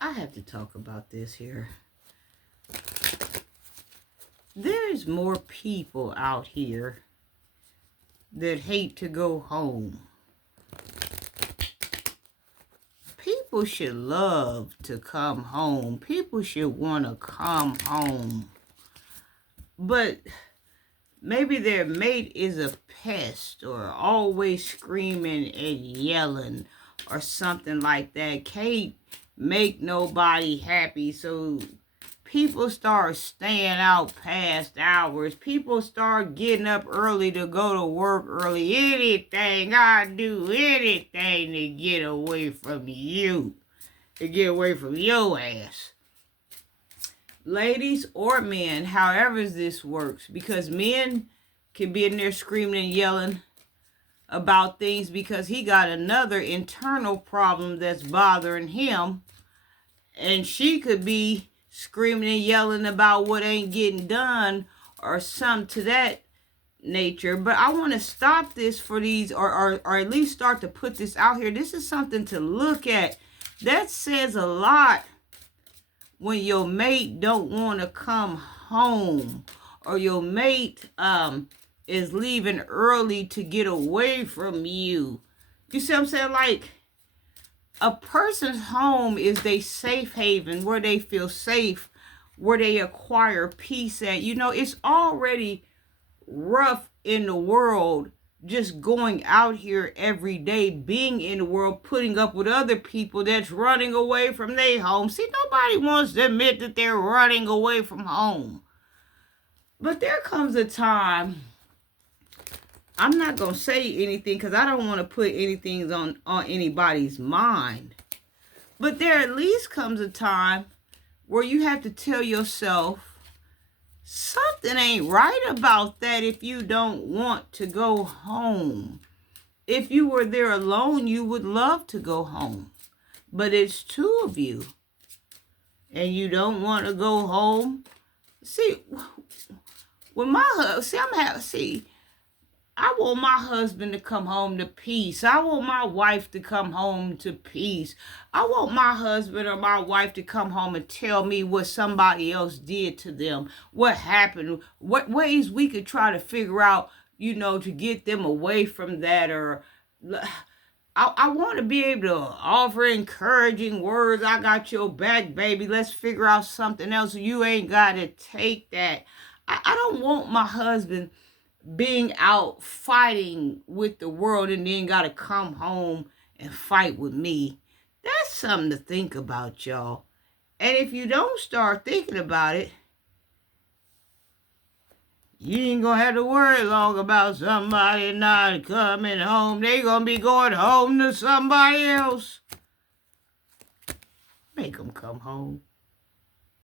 I have to talk about this here. There's more people out here that hate to go home. People should love to come home. People should want to come home. But maybe their mate is a pest or always screaming and yelling or something like that. Can't make nobody happy, so people start staying out past hours. People start getting up early to go to work early. Anything, I do anything to get away from you. To get away from your ass. Ladies or men, however this works. Because men can be in there screaming and yelling about things because he got another internal problem that's bothering him. And she could be screaming and yelling about what ain't getting done or something to that nature. But I want to stop this for these, or at least start to put this out here. This is something to look at. That says a lot when your mate don't want to come home, or your mate is leaving early to get away from you. You see what I'm saying? Like, a person's home is their safe haven, where they feel safe, where they acquire peace at. You know, it's already rough in the world just going out here every day, being in the world, putting up with other people that's running away from their home. See, nobody wants to admit that they're running away from home. But there comes a time, I'm not going to say anything because I don't want to put anything on anybody's mind. But there at least comes a time where you have to tell yourself, something ain't right about that if you don't want to go home. If you were there alone, you would love to go home. But it's two of you, and you don't want to go home. See, when my husband, I want my husband to come home to peace. I want my wife to come home to peace. I want my husband or my wife to come home and tell me what somebody else did to them, what happened, what ways we could try to figure out, you know, to get them away from that. Or I want to be able to offer encouraging words. I got your back, baby. Let's figure out something else. You ain't got to take that. I don't want my husband being out fighting with the world and then got to come home and fight with me. That's something to think about, y'all. And if you don't start thinking about it, you ain't going to have to worry long about somebody not coming home. They going to be going home to somebody else. Make them come home.